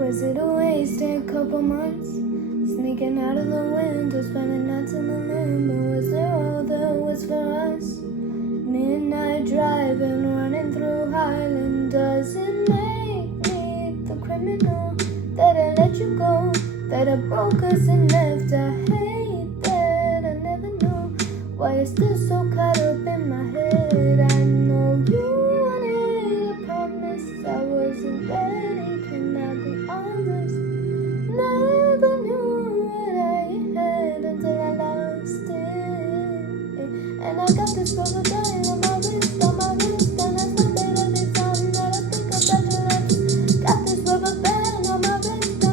Was it a wasted couple months? Sneaking out of the window, spending nights in the limo. Was there all there was for us? Midnight driving, running through Highland. Does it make me the criminal that I let you go, that I broke us and left? I hate that I never know why you're still so caught up in my head. I know you wanted a promise, I wasn't ready. Can I be honest? Never knew what I had until I lost it. And I got this rubber band on my wrist, and I stop it every time that I think about your lips. Got this rubber band on my wrist,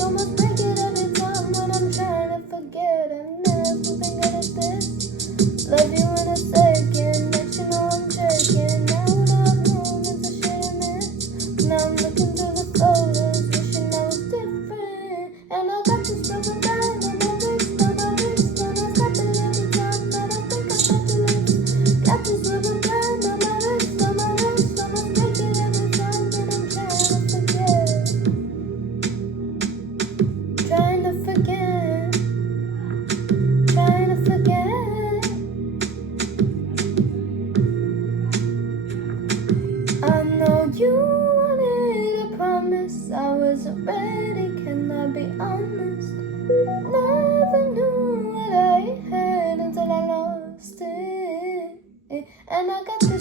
almost break it every time when I'm trying to forget. I never been good at this. Love you in a second, next you know I'm jerking. Now what I've known is a shame it. Now I'm looking through the photos, wishing I was different. And I got this rubber band on my wrist, and I stop it every time that I think about your lips. Got this rubber band on my wrist, almost break it every time that I'm trying to forget. Trying to forget. I know you wanted a promise, I wasn't ready, can I be honest? Never knew what I had until I lost it. And I got this